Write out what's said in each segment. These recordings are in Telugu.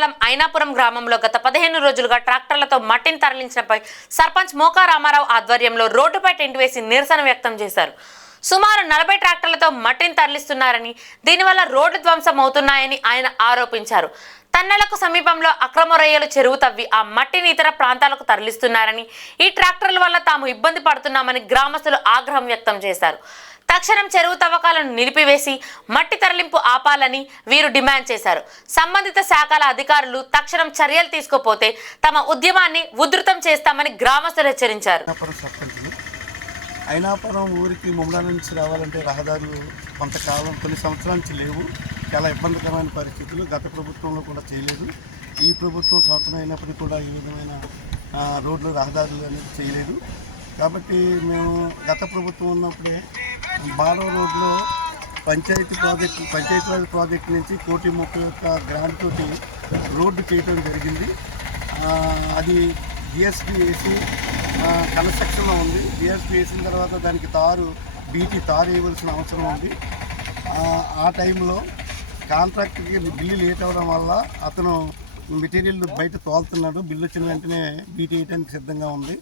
మండలం ఐనాపురం గ్రామంలో గత 15 రోజులుగా ట్రాక్టర్లతో మట్టిని తరలించడంపై సర్పంచ్ మోకా రామారావు ఆధ్వర్యంలో రోడ్డుపై టెంట్ వేసి నిరసన వ్యక్తం చేశారు. సుమారు 40 ట్రాక్టర్లతో మట్టిని తరలిస్తున్నారని, దీనివల్ల రోడ్లు ధ్వంసం అవుతున్నాయని ఆయన ఆరోపించారు. తన్నలకు సమీపంలో అక్రమ రొయ్యలు చెరువు తవ్వి ఆ మట్టిని ఇతర ప్రాంతాలకు తరలిస్తున్నారని, ఈ ట్రాక్టర్ల వల్ల తాము ఇబ్బంది పడుతున్నామని గ్రామస్తులు ఆగ్రహం వ్యక్తం చేశారు. తక్షణం చెరువు తవ్వకాలను నిలిపివేసి మట్టి తరలింపు ఆపాలని వీరు డిమాండ్ చేశారు. సంబంధిత శాఖల అధికారులు తక్షణం చర్యలు తీసుకోకపోతే తమ ఉద్యమాన్ని ఉధృతం చేస్తామని గ్రామస్తులు హెచ్చరించారు. ఐనాపురం ఊరికి ముమ్మడ నుంచి రావాలంటే రహదారులు కొంతకాలం కొన్ని సంవత్సరాల నుంచి లేవు. చాలా ఇబ్బందికరమైన పరిస్థితులు. గత ప్రభుత్వంలో కూడా చేయలేదు. ఈ ప్రభుత్వం సంవత్సరం అయినప్పటికీ కూడా ఈ విధమైన రోడ్లు రహదారులు అనేది చేయలేదు. కాబట్టి మేము గత ప్రభుత్వం ఉన్నప్పుడే బాడో రోడ్లో పంచాయతీరాజ్ ప్రాజెక్టు నుంచి 1,30,00,000 గ్రాంట్ తోటి రోడ్డు చేయడం జరిగింది. అది జిఎస్పీ వేసి కన్స్ట్రక్షన్లో ఉంది. జిఎస్పీ వేసిన తర్వాత దానికి బీటీ తారు వేయవలసిన అవసరం ఉంది. ఆ టైంలో కాంట్రాక్ట్కి బిల్లు లేట్ అవ్వడం వల్ల అతను మెటీరియల్ బయట తోలుతున్నాడు. బిల్లు వచ్చిన వెంటనే బీటీ వేయడానికి సిద్ధంగా ఉంది.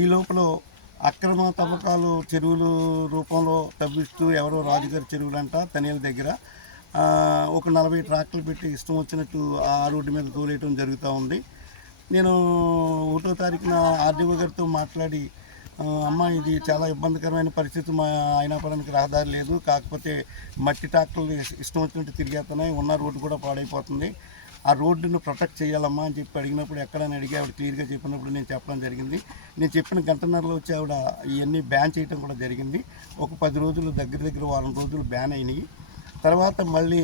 ఈ లోపల అక్రమ తవ్వకాలు చెరువులు రూపంలో తవ్విస్తూ ఎవరో రాజుగారి చెరువులంట తనేల దగ్గర ఒక 40 ట్రాక్టర్లు పెట్టి ఇష్టం వచ్చినట్టు ఆ రోడ్డు మీద తోలేయటం జరుగుతూ ఉంది. నేను 1వ తారీఖున ఆర్డీఓ గారితో మాట్లాడి, అమ్మ ఇది చాలా ఇబ్బందికరమైన పరిస్థితి, మా ఐనాపురానికి రహదారి లేదు, కాకపోతే మట్టి ట్రాక్టర్లు ఇష్టం వచ్చినట్టు తిరిగేస్తున్నాయి, ఉన్న రోడ్డు కూడా పాడైపోతుంది, ఆ రోడ్డును ప్రొటెక్ట్ చేయాలమ్మా అని చెప్పి అడిగినప్పుడు, ఎక్కడని అడిగి ఆవిడ క్లియర్గా చెప్పినప్పుడు నేను చెప్పడం జరిగింది. నేను చెప్పిన గంటన్నరలో వచ్చి ఆవిడ ఇవన్నీ బ్యాన్ చేయడం కూడా జరిగింది. ఒక 10 రోజులు దగ్గర వారం రోజులు బ్యాన్ అయినాయి. తర్వాత మళ్ళీ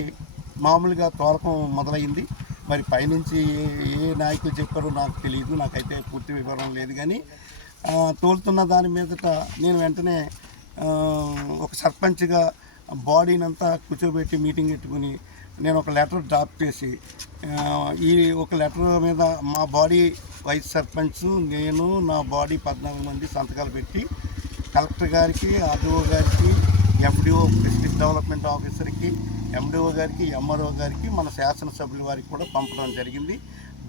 మామూలుగా తోలకం మొదలైంది. మరి పైనుంచి ఏ నాయకులు చెప్పారో నాకు తెలియదు, నాకైతే పూర్తి వివరం లేదు. కానీ తోలుతున్న దాని మీదట నేను వెంటనే ఒక సర్పంచ్గా బాడీనంతా కూర్చోబెట్టి మీటింగ్ పెట్టుకుని నేను ఒక లెటర్ డ్రాప్ చేసి, ఈ ఒక లెటర్ మీద మా బాడీ వైస్ సర్పంచ్, నేను, నా బాడీ 14 మంది సంతకాలు పెట్టి కలెక్టర్ గారికి, ఆర్డీఓ గారికి, ఎఫ్డిఓ డిస్ట్రిక్ట్ డెవలప్మెంట్ ఆఫీసర్కి, ఎండిఓ గారికి, ఎంఆర్ఓ గారికి, మన శాసనసభ్యుల వారికి కూడా పంపడం జరిగింది.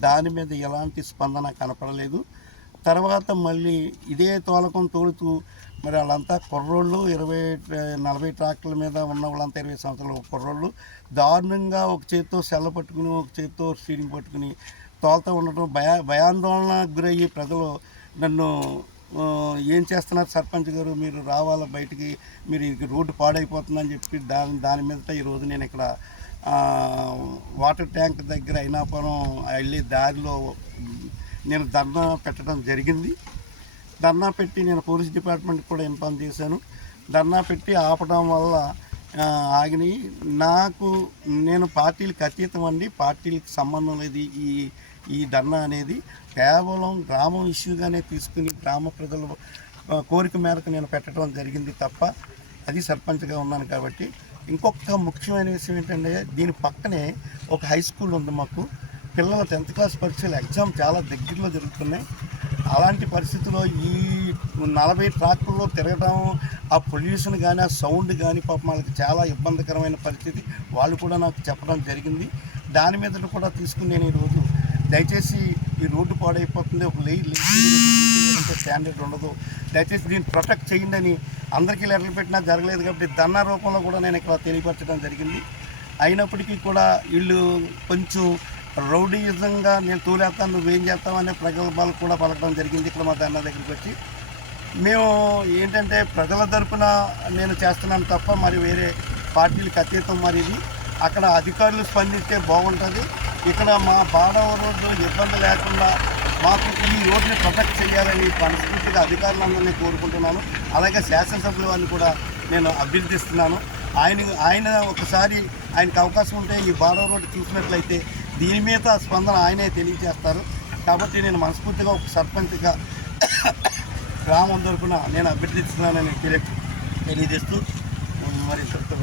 దాని మీద ఎలాంటి స్పందన కనపడలేదు. తర్వాత మళ్ళీ ఇదే తోలకం తోలుతూ మరి వాళ్ళంతా కుర్రోళ్ళు, 40 ట్రాక్టర్ల మీద ఉన్న వాళ్ళంతా 20 సంవత్సరాల కుర్రోళ్ళు దారుణంగా ఒక చేత్తో సెల్ల పట్టుకుని, ఒక చేత్తో స్టీరింగ్ పట్టుకుని తోలుతూ ఉండటం భయాందోళనకు గురయ్యి ప్రజలు నన్ను, ఏం చేస్తున్నారు సర్పంచ్ గారు, మీరు రావాలా బయటికి, మీరు రోడ్డు పాడైపోతుందని చెప్పి దాని మీదట ఈరోజు నేను ఇక్కడ వాటర్ ట్యాంక్ దగ్గర ఐనాపురం వెళ్ళే దారిలో నేను ధర్నా పెట్టడం జరిగింది. ధర్నా పెట్టి నేను పోలీస్ డిపార్ట్మెంట్కి కూడా ఇన్ఫార్మ్ చేశాను. ధర్నా పెట్టి ఆపడం వల్ల ఆగినాయి. నేను పార్టీలకు అతీతం అండి, పార్టీలకు సంబంధం లేదు. ఈ ధర్నా అనేది కేవలం గ్రామం ఇష్యూగానే తీసుకుని గ్రామ ప్రజల కోరిక మేరకు నేను పెట్టడం జరిగింది తప్ప, అది సర్పంచ్గా ఉన్నాను కాబట్టి. ఇంకొక ముఖ్యమైన విషయం ఏంటంటే, దీని పక్కనే ఒక హై స్కూల్ ఉంది మాకు. పిల్లల 10th క్లాస్ పరీక్షలు ఎగ్జామ్ చాలా దగ్గరలో జరుగుతున్నాయి. అలాంటి పరిస్థితుల్లో ఈ 40 ట్రాక్టర్లో తిరగడం, ఆ పొల్యూషన్ కానీ, ఆ సౌండ్ కానీ పాపం వాళ్ళకి చాలా ఇబ్బందికరమైన పరిస్థితి. వాళ్ళు కూడా నాకు చెప్పడం జరిగింది. దాని మీద కూడా తీసుకుని నేను ఈరోజు దయచేసి ఈ రోడ్డు పాడైపోతుంది, ఒక స్టాండర్డ్ ఉండదు, దయచేసి దీన్ని ప్రొటెక్ట్ చేయండి అని అందరికీ లెటర్లు పెట్టినా జరగలేదు. కాబట్టి ధర్నా రూపంలో కూడా నేను ఇక్కడ తెలియపరచడం జరిగింది. అయినప్పటికీ కూడా వీళ్ళు కొంచెం రౌడీయుజంగా నేను తూలేస్తాను, నువ్వేం చేస్తావు అనే ప్రగల్భాలు కూడా పలకడం జరిగింది. ఇక్కడ మా ధర్నా దగ్గరికి వచ్చి మేము ఏంటంటే ప్రజల తరపున నేను చేస్తున్నాను తప్ప మరి వేరే పార్టీలకు అతీతం. మరి ఇది అక్కడ అధికారులు స్పందిస్తే బాగుంటుంది. ఇక్కడ మా బాడవ రోడ్డు ఇబ్బంది లేకుండా మాకు ఈ రోడ్ని ప్రొటెక్ట్ చేయాలని మనస్ఫూర్తిగా అధికారులందరినీ కోరుకుంటున్నాను. అలాగే శాసనసభ్యుల వారిని కూడా నేను అభ్యర్థిస్తున్నాను. ఆయన ఒకసారి ఆయనకు అవకాశం ఉంటే ఈ బాడవ రోడ్డు చూసినట్లయితే దీని మీద స్పందన ఆయనే తెలియజేస్తారు. కాబట్టి నేను మనస్ఫూర్తిగా ఒక సర్పంచ్గా గ్రామం తరపున నేను అభ్యర్థిస్తున్నానని తెలియజేస్తూ మరి చెప్తూ